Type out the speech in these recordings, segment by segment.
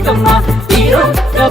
నవ్వేటి బతుకమ్మ ఈ రొక్క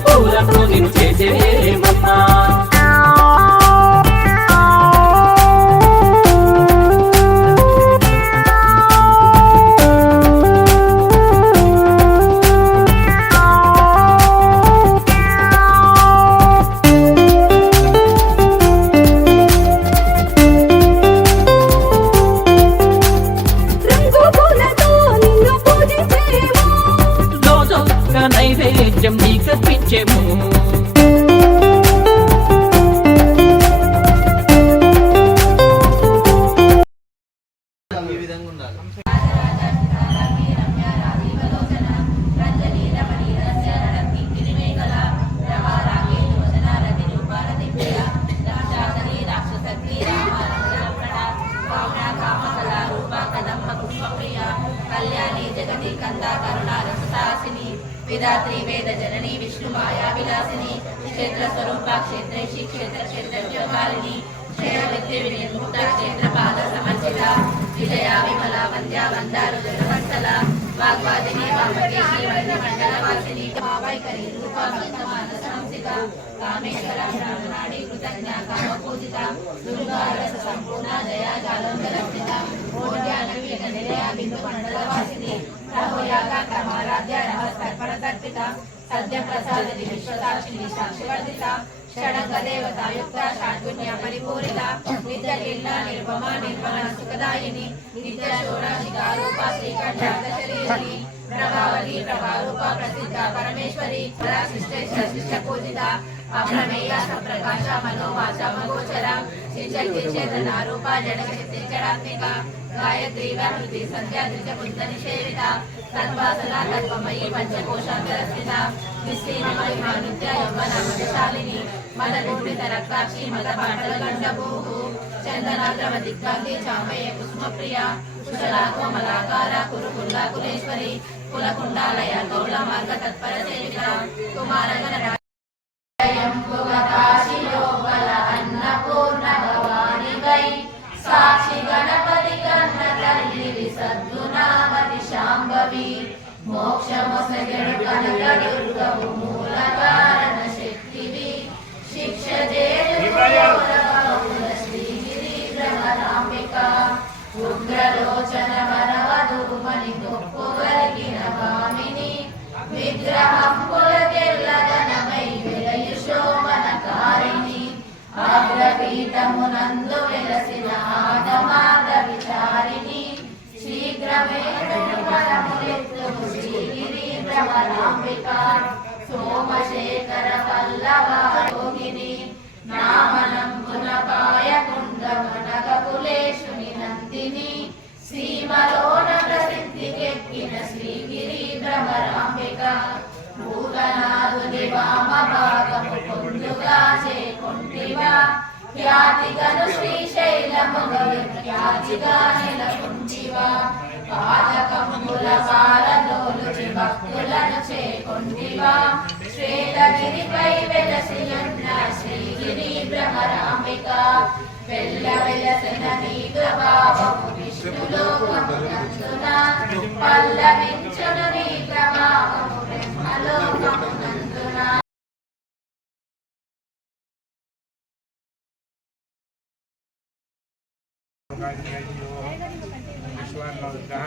విధాత్రి వేద జనని విష్ణు మాయా విలాసిని క్షేత్ర స్వరూప క్షేత్రేషి క్షేత్ర క్షేత్రకాలిని క్షేత్ర విద్య వినిర్ముక్త క్షేత్ర పాద సమర్చిత విజయ విమల వంద్య వందారు జనవత్సల వాగ్వాదిని వామకేశి వంద మండల వాసిని వైఖరి రూప భక్త మానస సంస్థిత కామేశ్వర ప్రాణనాడి కృతజ్ఞ కామ పూజిత దుర్గా రస సంపూర్ణ జయా జాలంధర స్థిత ఓడ్యానవి నిలయ బిందు మండల వాసిని రహోయాగ క్రమారాధ్య నమస్తర్పణ తర్పిత సద్య ప్రసాదిని విశ్వసాక్షిని సాక్షివర్ధిత షడంగ దేవత యుక్త షాడ్గుణ్య పరిపూరిత. నిత్య లీల నిర్మమ నిర్మల సుఖదాయిని. నిత్య షోడాశిక రూప శ్రీకంఠ శరీరి ప్రభావతి ప్రభారూప ప్రసిద్ధ పరమేశ్వరి. శిష్టేశ శిష్ట పూజిత అప్రమేయ సప్రకాశ మనోవాచ మగోచర. శిశక్తి చేతన రూప జడ శక్తి జడాత్మిక గాయత్రి వ్యాహృతి బుద్ధ నిషేవిత తత్వమయీ పంచకోశాంతర స్థిత విస్తీర్ణ మహిమ నిత్య యౌవన మద రూపిత రక్తాక్షి మద పాటల గండభూహు చందనాగ్రమ దిగ్గాంగి చామయ కుసుమ ప్రియ కుశలా కోమలాకార కులకుండాలయ గౌళ మార్గ తత్పర సేవిత కుమారగణ పీఠమునందు వెలసిన ఆగమాద విచారిణి శీఘ్రమే శ్రీగిరి భ్రమరాంబిక సోమశేఖర వల్లభ యోగిని నామనం గుణపాయ కుండమనగకులేశుని నందిని సీమలోన ప్రసిద్ధికెక్కిన శ్రీగిరి భ్రమరాంబిక భూతనాథుని వామ భాగము పొందుగా చేకొంటివా ఖ్యాతిగను శ్రీశైలము ఖ్యాతిగా నెలకొంటివా పాదకముల పాలలోలుచి భక్తులను చేకొంటివా శ్వేతగిరిపై వెలసియున్న శ్రీగిరి భ్రమరాంబిక వెళ్ళ వెలసిన నీ ప్రభావము విష్ణులోకమునందున పల్లవించును నీ ప్రభావము బ్రహ్మలోకము.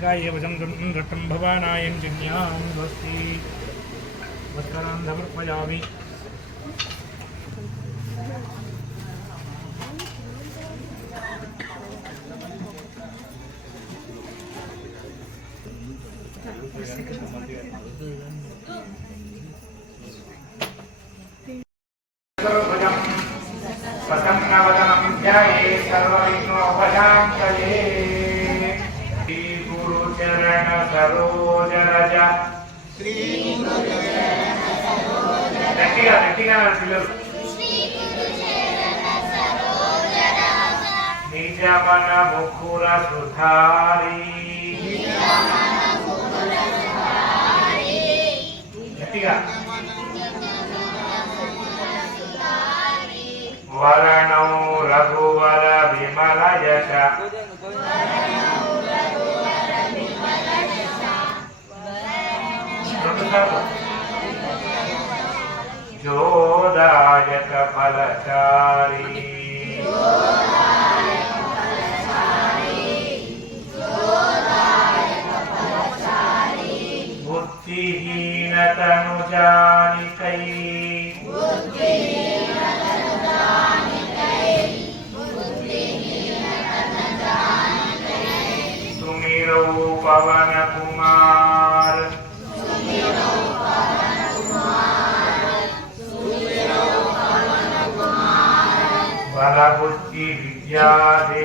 काये वजं रट्टं भवानायं जिज्ञां स्वस्ति वस्त्रान्धमर्पयामि जोदायक फलचारी जाते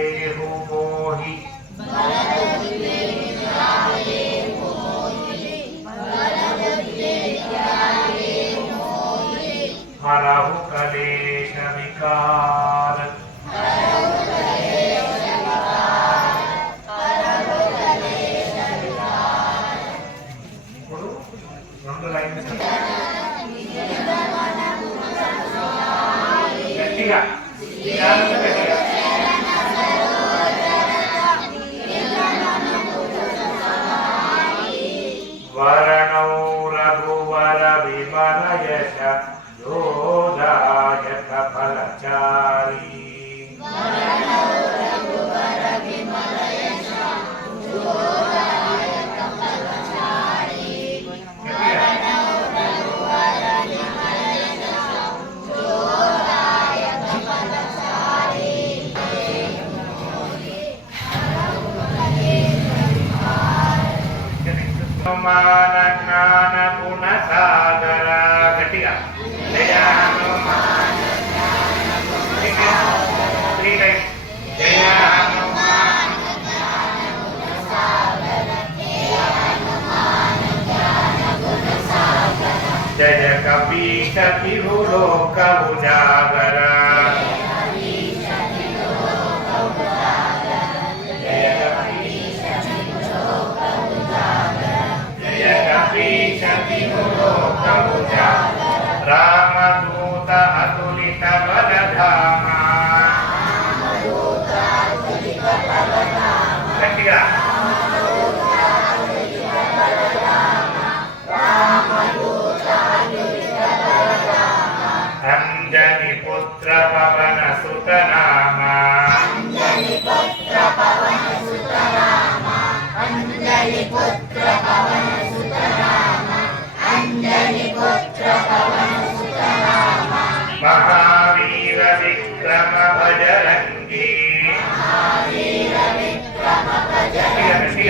Mahira Vikrama Bajarangi Mahira Vikrama Bajarangi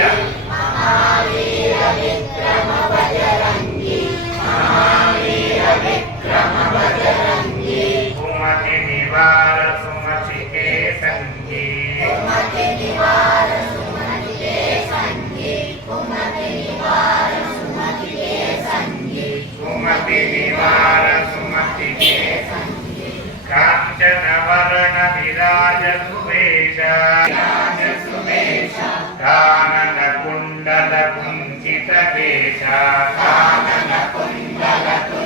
కానన కుండల కుంచిత కేశ కానన కుండల కుంచిత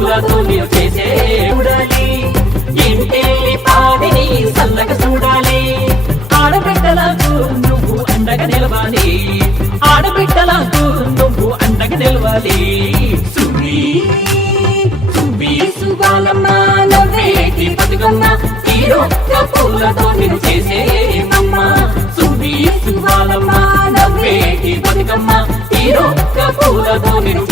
పూలతో నిన్ను చేసే చూడాలి ఇంటిల్లి పాడిని సల్లగా చూడాలి. ఆడబిడ్డలకు నువ్వు అండగా నిలవాలి. ఆడబిడ్డలకు నువ్వు అండగా నిలవాలి. సుబీ సుబీ సుబాలమ్మ నవ్వేటి బతుకమ్మ. తీరొక్క పూలతో నిన్ను చేసేమమ్మ సుబీ సుబాలమ్మ నవ్వేటి బతుకమ్మ. తీరొక్క పూలతో నిన్ను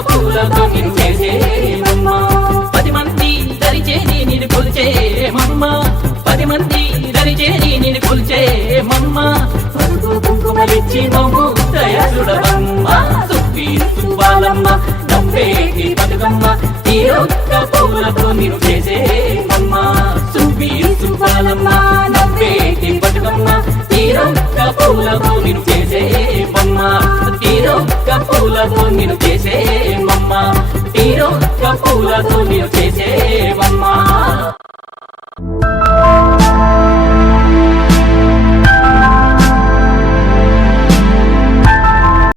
పూలతో నేను చేసేవమ్మ పది మంది దరిచేరి నిన్ను కొలిచేమమ్మ పది మంది దరిచేరి కొలిచేమమ్మ పరుగు కుంకుమలిచ్చి మమ్ము బతుకమ్మ. పూలతో చేసేమమ్మ బతుకమ్మ. పూలతో చేసేమమ్మ పూలతో నేను చేసేమమ్మా తీరో రక్క పూలతో నేను చేసేమమ్మా